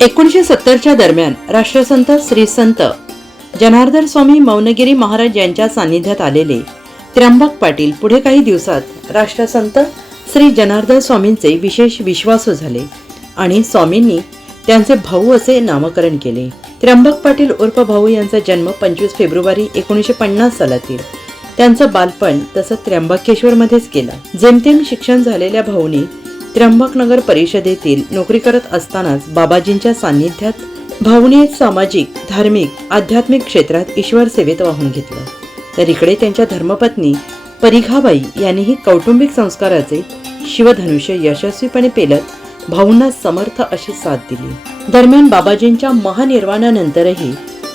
1970च्या दरम्यान राष्ट्रसंत श्री संत जनार्दन स्वामी मौनगिरी महाराज यांच्या सानिध्यात आलेले त्र्यंबक पाटील पुढे काही दिवसात राष्ट्रसंत श्री जनार्दन स्वामींचे विशेष विश्वासू झाले आणि स्वामींनी त्यांचे भाऊ असे नामकरण केले. त्र्यंबक पाटील उर्फ भाऊ यांचा जन्म 25 फेब्रुवारी 1950 सालातील. त्यांचं बालपण तसं त्र्यंबकेश्वरमध्येच केलं. जेमतेम शिक्षण झालेल्या भाऊनी त्र्यंबकनगर परिषदेतील नोकरी करत असतानाच बाबाजींच्या सान्निध्यात भाऊने सामाजिक, धार्मिक, आध्यात्मिक क्षेत्रात ईश्वर सेवेत वाहून घेतलं. तर इकडे त्यांच्या धर्मपत्नी परिघाबाई यांनीही कौटुंबिक संस्काराचे शिवधनुष्य यशस्वीपणे पेलत भाऊंना समर्थ अशी साथ दिली. दरम्यान बाबाजींच्या महानिर्वाणानंतरही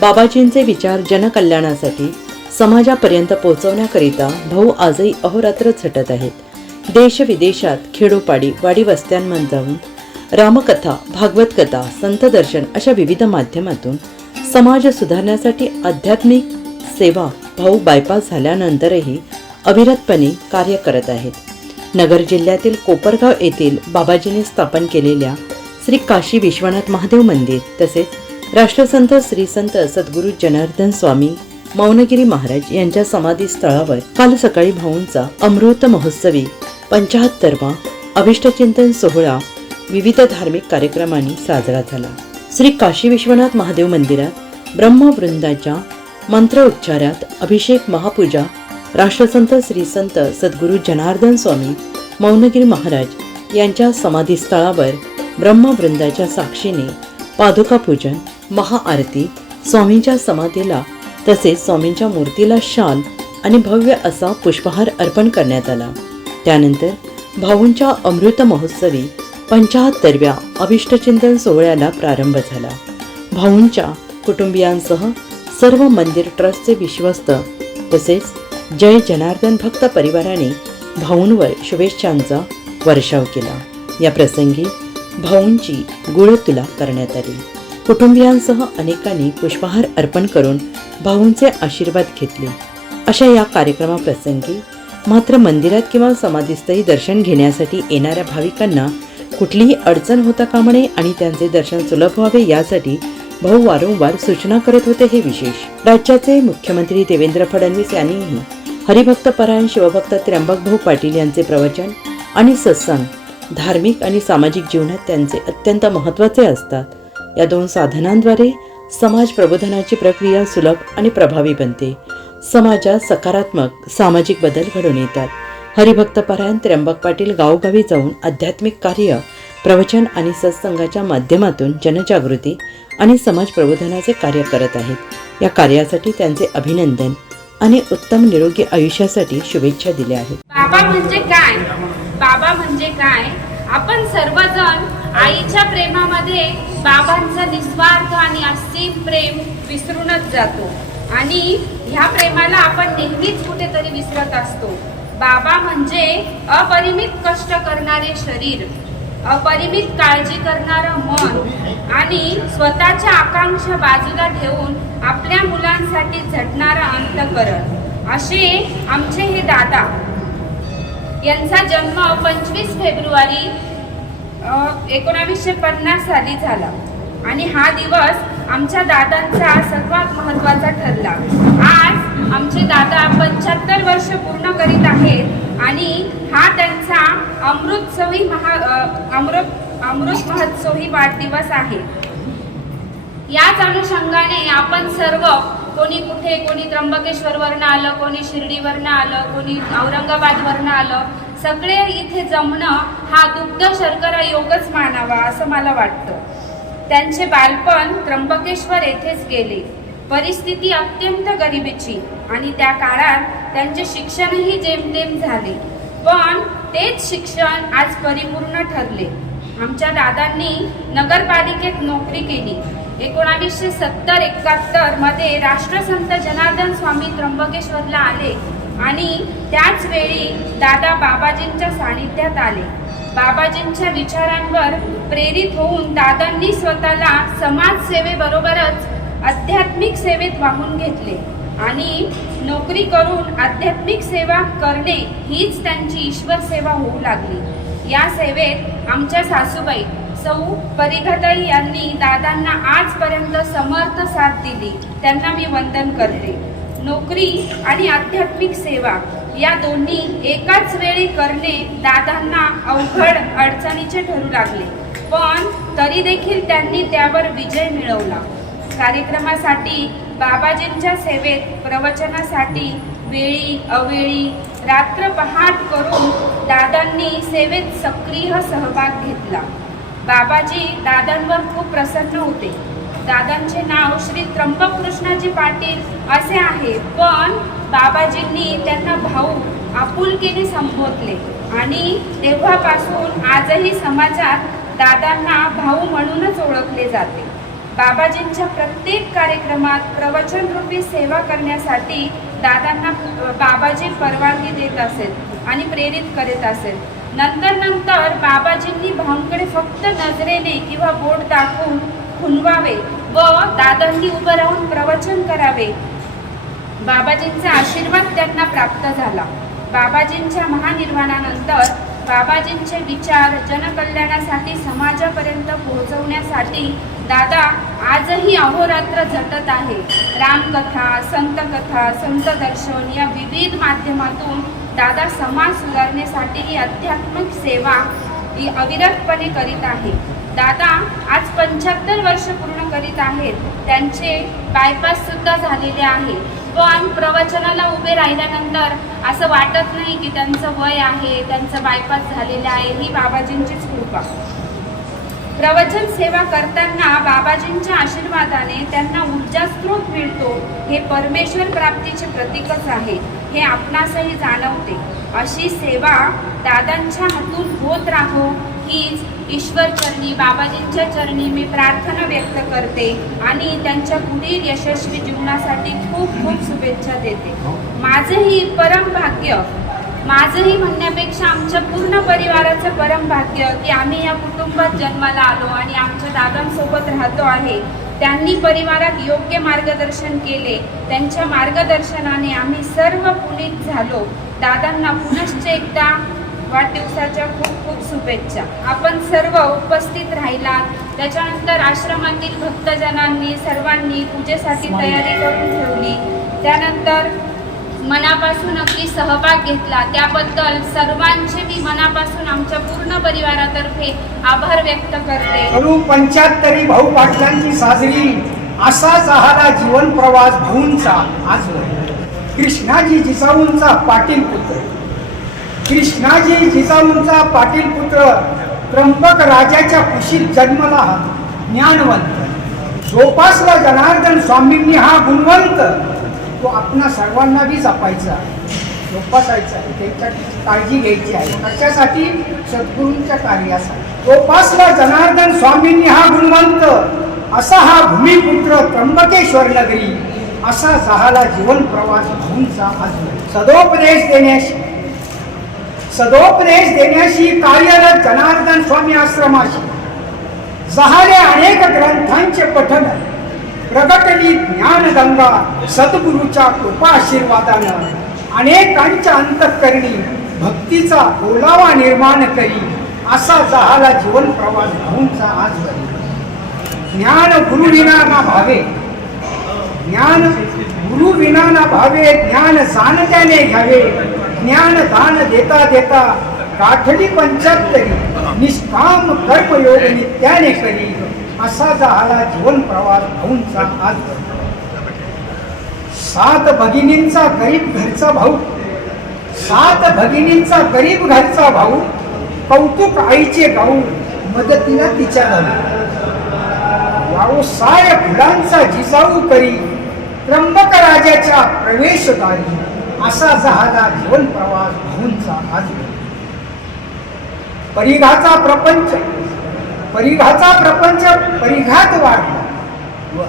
बाबाजींचे विचार जनकल्याणासाठी समाजापर्यंत पोहोचवण्याकरिता भाऊ आजही अहोरात्र झटत आहेत. देश विदेशात खेडोपाडी वाडी वस्त्यांमध्ये जाऊन रामकथा, भागवत कथा, संत दर्शन अशा विविध माध्यमातून समाज सुधारण्यासाठी आध्यात्मिक सेवा भाऊ बायपास झाल्यानंतरही अविरतपणे कार्य करत आहेत. नगर जिल्ह्यातील कोपरगाव येथील बाबाजींनी स्थापन केलेल्या श्री काशी विश्वनाथ महादेव मंदिर तसेच राष्ट्रसंत श्री संत सद्गुरू जनार्दन स्वामी मौनगिरी महाराज यांच्या समाधी स्थळावर काल सकाळी भाऊंचा अमृत महोत्सवी 75वा अभिष्टचिंतन सोहळा विविध धार्मिक कार्यक्रमांनी साजरा झाला. श्री काशी विश्वनाथ महादेव मंदिरात ब्रह्मवृंदाच्या मंत्रोच्चारात अभिषेक महापूजा राष्ट्रसंत श्री संत सद्गुरू जनार्दन स्वामी मौनगिरी महाराज यांच्या समाधीस्थळावर ब्रह्मवृंदाच्या साक्षीने पादुका पूजन, महाआरती, स्वामींच्या समाधीला तसेच स्वामींच्या मूर्तीला शाल आणि भव्य असा पुष्पहार अर्पण करण्यात आला. त्यानंतर भाऊंच्या अमृत महोत्सवी 75व्या अभिष्टचिंतन सोहळ्याला प्रारंभ झाला. भाऊंच्या कुटुंबियांसह सर्व मंदिर ट्रस्टचे विश्वस्त तसेच जय जनार्दन भक्त परिवाराने भाऊंवर शुभेच्छांचा वर्षाव केला. या प्रसंगी भाऊंची गुळतुला करण्यात आली. कुटुंबियांसह अनेकांनी पुष्पहार अर्पण करून भाऊंचे आशीर्वाद घेतले. अशा या कार्यक्रमाप्रसंगी मात्र मंदिरात किंवा समाधीस्थळी दर्शन घेण्यासाठी येणाऱ्या भाविकांना कुठलीही अडचण होता कामा नये आणि त्यांचे दर्शन सुलभ व्हावे यासाठी भाऊ वारंवार सूचना करत होते हे विशेष. राज्याचे मुख्यमंत्री देवेंद्र फडणवीस यांनीही हरिभक्तपरायण शिवभक्त त्र्यंबक भाऊ पाटील यांचे प्रवचन आणि सत्संग धार्मिक आणि सामाजिक जीवनात त्यांचे अत्यंत महत्त्वाचे असतात. या दोन साधनांद्वारे समाज प्रबोधनाची प्रक्रिया सुलभ आणि प्रभावी बनते. समाजात सकारात्मक सामाजिक बदल घडून येतात. हरिभक्तपरायण त्र्यंबक पाटील गावोगावी जाऊन आध्यात्मिक कार्य, प्रवचन आणि सत्संगाच्या माध्यमातून जनजागृती आणि समाज प्रबोधनाचे कार्य करत आहेत. या कार्यासाठी त्यांचे अभिनंदन आणि उत्तम निरोगी आयुष्यासाठी शुभेच्छा दिल्या आहेत. बाबा म्हणजे काय? बाबा म्हणजे काय? आपण सर्वजण आईच्या प्रेमामध्ये बाबांचं निस्वार्थ आणि असीम प्रेम विसरूनच जातो आणि ह्या प्रेमाला आपण नेहमीच कुठेतरी विसरत असतो. बाबा म्हणजे अपरिमित कष्ट करणारे शरीर, अपरिमित काळजी करणारं मन आणि स्वतःच्या आकांक्षा बाजूला ठेवून आपल्या मुलांसाठी झटणारं अंतःकरण असे आमचे हे दादा. यांचा जन्म 25 फेब्रुवारी 1950 साली झाला आणि हा दिवस आमच्या दादांचा सर्वात महत्त्वाचा ठरला. आज आमचे दादा 75 वर्ष पूर्ण करीत आहेत आणि हा त्यांचा अमृत महोत्सवी वाढदिवस आहे. याच अनुषंगाने आपण सर्व कोणी कुठे, कोणी त्र्यंबकेश्वरवरनं आलं, कोणी शिर्डीवरनं आलं, कोणी औरंगाबादवरनं आलं, सगळे इथे जमणं हा दुग्ध शर्करा योगच मानावा असं मला वाटतं. त्यांचे बालपण त्र्यंबकेश्वर येथेच गेले. परिस्थिती अत्यंत गरिबीची आणि त्या काळात त्यांचे शिक्षणही जेमतेम झाले, पण तेच शिक्षण आज परिपूर्ण ठरले. आमच्या दादांनी नगरपालिकेत नोकरी केली. 1970-71 मध्ये राष्ट्रसंत जनार्दन स्वामी त्र्यंबकेश्वरला आले आणि त्याच वेळी दादा बाबाजींच्या सानिध्यात आले. बाबाजींच्या विचारांवर प्रेरित होऊन दादांनी स्वतःला समाजसेवेबरोबरच आध्यात्मिक सेवेत वाहून घेतले आणि नोकरी करून आध्यात्मिक सेवा करणे हीच त्यांची ईश्वर सेवा होऊ लागली. या सेवेत आमच्या सासूबाई सौ परिघाताई यांनी दादांना आजपर्यंत समर्थ साथ दिली, त्यांना मी वंदन करते. नोकरी आणि आध्यात्मिक सेवा या दोन्ही एकाच वेळी करणे दादांना अवघड अडचणीचे ठरू लागले, पण तरी देखील त्यांनी त्यावर विजय मिळवला. कार्यक्रमासाठी, बाबाजींच्या सेवेत, प्रवचनासाठी वेळी अवेळी रात्र पहाट करून दादांनी सेवेत सक्रिय सहभाग घेतला. बाबाजी दादांवर खूप प्रसन्न होते. दादांचे नाव श्री त्र्यंबक कृष्णाजी पाटील असे आहे, पण बाबाजींनी त्यांना भाऊ आपुलकीने संबोधले आणि तेव्हापासून आजही समाजात दादांना भाऊ म्हणूनच ओळखले जाते. बाबाजींच्या प्रत्येक कार्यक्रमात प्रवचनरूपी सेवा करण्यासाठी दादांना बाबाजी परवानगी देत असेल आणि प्रेरित करीत असेल. नंतर बाबाजींनी भाऊंकडे फक्त नजरेने किंवा बोट दाखवून खुणवावे व दादांनी उभं राहून प्रवचन करावे. बाबाजींचा आशीर्वाद त्यांना प्राप्त झाला. बाबाजींच्या महानिर्वाणानंतर बाबाजींचे विचार जनकल्याणासाठी, समाजापर्यंत पोहोचवण्यासाठी दादा आजही अहोरात्र झटत आहे. रामकथा, संतकथा, संत दर्शन या विविध माध्यमातून दादा समाज सुधारण्यासाठी ही आध्यात्मिक सेवा ही अविरतपणे करीत आहे. दादा आज 75 वर्ष पूर्ण करीत आहेत. त्यांचे बायपास सुद्धा झालेले आहे, पण प्रवचनाला उभे राहिल्यानंतर असं वाटत नाही की त्यांचं वय आहे, त्यांचं बायपास झालेलं आहे. ही बाबाजींचीच कृपा. प्रवचन सेवा करताना बाबाजींच्या आशीर्वादाने त्यांना ऊर्जा स्रोत मिळतो. हे परमेश्वर प्राप्तीचे प्रतीकच आहे, हे आपणासही जाणवते. अशी सेवा दादांच्या हातून होत राहो हीच ईश्वर चरणी, बाबाजींच्या चरणी मी प्रार्थना व्यक्त करते आणि त्यांच्या पुढील यशस्वी जीवनासाठी खूप खूप शुभेच्छा देते. माझंही परम भाग्य, माझंही म्हणण्यापेक्षा आमच्या पूर्ण परिवाराचं परम भाग्य की आम्ही या कुटुंबात जन्माला आलो आणि आमच्या दादांसोबत राहतो आहे. त्यांनी परिवारात योग्य मार्गदर्शन केले. त्यांच्या मार्गदर्शनाने आम्ही सर्व पुनीत झालो. दादांना पुनश्च एकदा वाढदिवसाच्या खूप खूप शुभेच्छा. आपण सर्व उपस्थित राहिलात. त्याच्यानंतर आश्रमातील भक्तजनांनी सर्वांनी पूजेसाठी तयारी करून ठेवली. त्यानंतर मनापासून अगदी सहभाग घेतला, त्याबद्दल सर्वांचे मी मनापासून आमच्या पूर्ण परिवारातर्फे आभार व्यक्त करते. 75 भाऊ पाटलांची साजरी असा झाला जीवन प्रवास भाऊंचा आजवर. कृष्णाजी जिजाऊंचा पाटील पुत्र, कृष्णाजी जिजाऊंचा पाटील पुत्र, त्र्यंबक राजाच्या कुशीत जन्मला हा ज्ञानवंत. जोपासला जनार्दन स्वामींनी हा गुणवंत. तो आपणा सर्वांना बी जपायचा, जोपासायचा आहे, त्यांच्याची काळजी घ्यायची आहे. कशासाठी? सद्गुरूंच्या कार्यासाठी. जोपासला जनार्दन स्वामींनी हा गुणवंत, असा हा भूमिपुत्र त्र्यंबकेश्वर नगरी. असा झाला जीवन प्रवास भाऊंचा आज. सदोपदेश देण्याशी कार्यरत जनार्दन स्वामी आश्रमाशी झाले अनेक ग्रंथांचे पठन. प्रगटली ज्ञानगंगा सद्गुरूच्या कृपा आशीर्वादानं. अनेकांच्या अंतःकरणी भक्तीचा ओलावा निर्माण करी. असा झाला जीवन प्रवास भाऊंचा आजवर. ज्ञान गुरु विना ना भावे, ज्ञान गुरु विना ना भावे. ज्ञान जाणत्याने घ्यावे. ज्ञान दान देता देता गाठली 75. निष्काम कर्मयोग नित्याने करी. असा झाला जीवन प्रवास भाऊंचा आज. 7 भगिनींचा गरीब घरचा भाऊ, 7 भगिनींचा गरीब घरचा भाऊ. कौतुक आईचे गाऊ, मदतीला तिच्या घालू. व्यवसाय फुलांचा जिजाऊ करी. त्र्यंबक राजाच्या प्रवेशद्वारी. असा झाला जीवन प्रवास भाऊंचा आज. परिघाचा प्रपंच परिघात वाढला.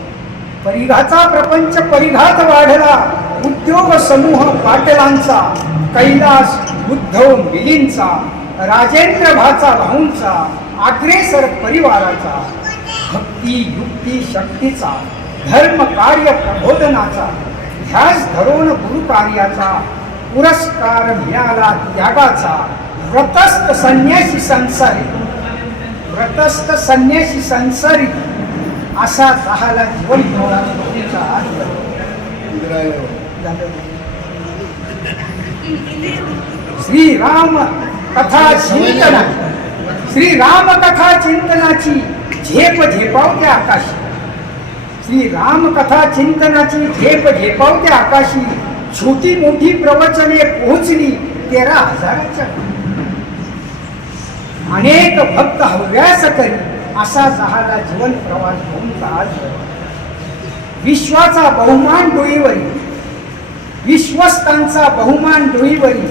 परिघाचा प्रपंच परिघात वाढला. उद्योग समूह पाटलांचा, कैलास उद्धव मिलींचा, राजेंद्र भाचा भाऊंचा, अग्रेसर परिवाराचा, भक्ती युक्ती शक्तीचा, धर्म कार्य प्रबोधनाचा, ध्यास धरून गुरुकार्याचा, पुरस्कार मिळाला त्यागाचा. व्रतस्थ संन्यासी संसारी, व्रतस्थ संन्यासी संसारी असा झाला जीवन प्रवास भाऊंचा आजवर. श्रीराम कथा चिंतना, श्रीराम कथा चिंतनाची झेप झेपावते आकाशी, श्रीराम कथा चिंतनाची झेप झेपावते आकाशी. छोटी मोठी प्रवचने पोहोचली 13,000च्या. अनेक भक्त हव्यास करी असा झाला जीवन प्रवास भाऊंचा आजवर. विश्वाचा बहुमान डोईवरी, विश्वस्तांचा बहुमान डोईवरी,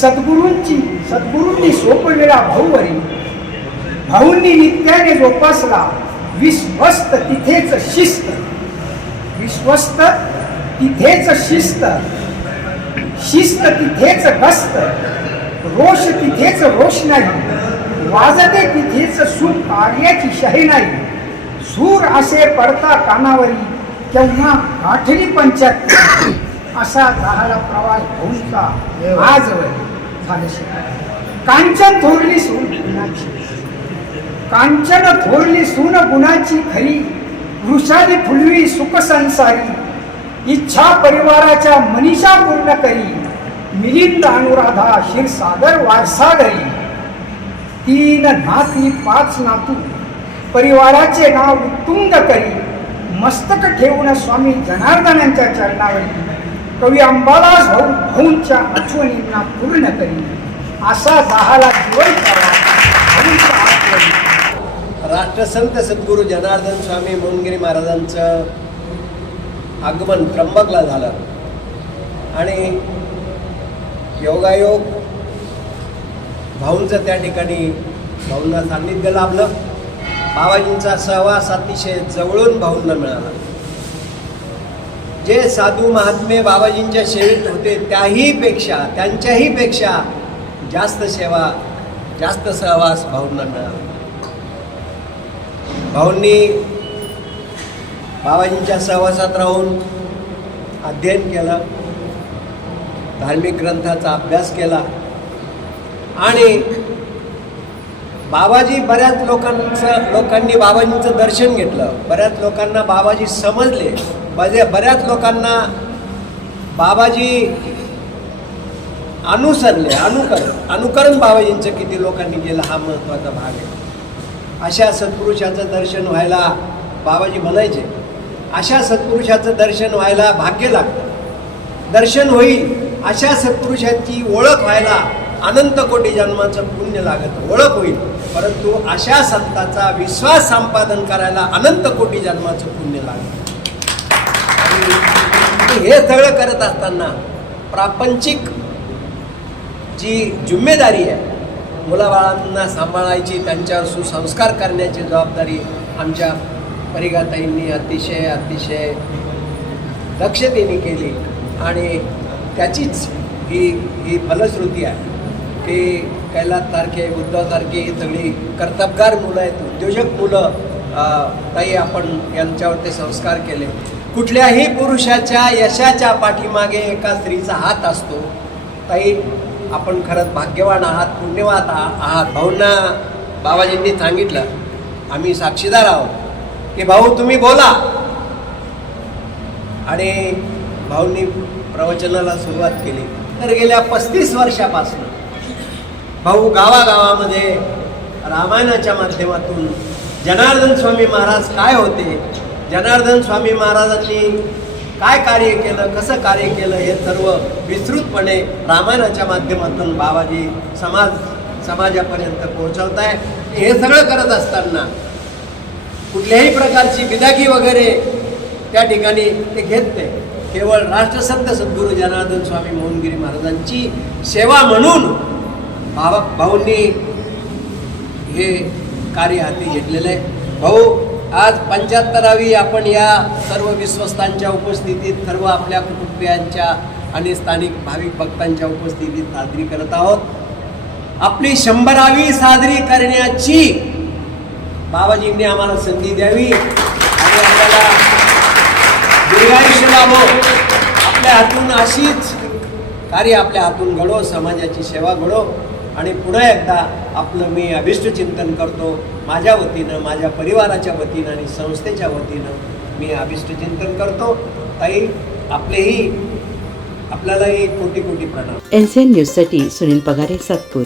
सद्गुरूंनी सोपविला भाऊवरी. भाऊंनी नित्याने जोपासला विश्वस्त तिथेच शिस्त, विश्वस्त तिथेच शिस्त, शिस्त तिथेच गस्त, रोष तिथेच रोषणाई, वाजते तिथेच सूर कार्याची शहनाई. सूर असे पडता कानावरी तेव्हा गाठली 75. असा झाला प्रवास भाऊंचा आजवर. कांचन थोरली सून गुणाची, कांचन थोरली सून गुणाची खरी. वृषाली फुलवी सुख संसारी, इच्छा परिवाराच्या मनीषा पूर्ण करी. मिलिंद अनुराधा क्षीरसागर वारसागरी. 3 नाती 5 नातू परिवाराचे नाव उत्तुंग करी. मस्तक ठेवून स्वामी जनार्दनांच्या चरणावरी. कवी अंबादास भाऊंच्या आठवणींना पूर्ण करी. असा झाला जीवन प्रवास भाऊंचा आजवर. राष्ट्रसंत सद्गुरू जनार्दन स्वामी मौनगिरी महाराजांचं आगमन त्र्यंबकला झालं आणि योगायोग भाऊंचं त्या ठिकाणी भाऊंना सान्निध्य लाभलं. बाबाजींचा सहवास अतिशय जवळून भाऊंना मिळाला. जे साधू महात्मे बाबाजींच्या सेवेत होते त्यांच्याही पेक्षा जास्त सेवा, जास्त सहवास भाऊंना मिळाला. भाऊंनी बाबाजींच्या सहवासात राहून अध्ययन केलं, धार्मिक ग्रंथाचा अभ्यास केला आणि बाबाजी बऱ्याच लोकांनी बाबाजींचं दर्शन घेतलं. बऱ्याच लोकांना बाबाजी समजले. बऱ्याच लोकांना बाबाजी अनुसरले. अनुकरण बाबाजींचं किती लोकांनी केलं हा महत्त्वाचा भाग आहे. अशा सत्पुरुषाचं दर्शन व्हायला बाबाजी म्हणायचे, अशा सत्पुरुषाचं दर्शन व्हायला भाग्य लागतं. दर्शन होईल अशा सत्पुरुषांची ओळख व्हायला अनंत कोटी जन्माचं पुण्य लागतं. ओळख होईल, परंतु अशा संतांचा विश्वास संपादन करायला अनंत कोटी जन्माचं पुण्य लागतं. आणि हे सगळं करत असताना प्रापंचिक जी जिम्मेदारी आहे, मुलाबाळांना सांभाळायची, त्यांच्यावर सुसंस्कार करण्याची जबाबदारी आमच्या परिघाताईंनी अतिशय दक्षतेने केली आणि त्याचीच ही फलश्रुती आहे की कैलाससारखे, उद्धवसारखे ही सगळी कर्तबगार मुलं आहेत, उद्योजक मुलं. ताई आपण यांच्यावर ते संस्कार केले. कुठल्याही पुरुषाच्या यशाच्या पाठीमागे एका स्त्रीचा हात असतो. ताई आपण खरंच भाग्यवान आहात, पुण्यवान आहात. भाऊंना बाबाजींनी सांगितलं, आम्ही साक्षीदार आहोत की भाऊ तुम्ही बोला. आणि भाऊंनी प्रवचनाला सुरुवात केली. तर गेल्या 35 वर्षापासून भाऊ गावागावामध्ये रामायणाच्या माध्यमातून जनार्दन स्वामी महाराज काय होते, जनार्दन स्वामी महाराजांनी काय कार्य केलं, कसं कार्य केलं हे सर्व विस्तृतपणे रामायणाच्या माध्यमातून बाबाजी समाजापर्यंत पोहोचवत आहे. हे सगळं करत असताना कुठल्याही प्रकारची बिदागी वगैरे त्या ठिकाणी ते घेत नाही. केवळ राष्ट्रसंत सद्गुरू जनार्दन स्वामी मौनगिरी महाराजांची सेवा म्हणून भाऊंनी हे कार्य हाती घेतलेलं आहे. भाऊ आज 75वी आपण या सर्व विश्वस्तांच्या उपस्थितीत, सर्व आपल्या कुटुंबियांच्या आणि स्थानिक भाविक भक्तांच्या उपस्थितीत साजरी करत आहोत. आपली 100वी साजरी करण्याची बाबाजींनी आम्हाला संधी द्यावी आणि आपल्याला दीर्घायुष्य लाभो. आपल्या हातून अशीच कार्य आपल्या हातून घडो, समाजाची सेवा घडो. आणि पुन्हा एकदा आपलं मी अभिष्ट चिंतन करतो. माझ्या वतीनं, माझ्या परिवाराच्या वतीनं आणि संस्थेच्या वतीनं मी अभिष्टचिंतन करतो. ताई, आपल्यालाही कोटी कोटी प्रणाम. NCN न्यूजसाठी सुनील पगारे, सातपूर.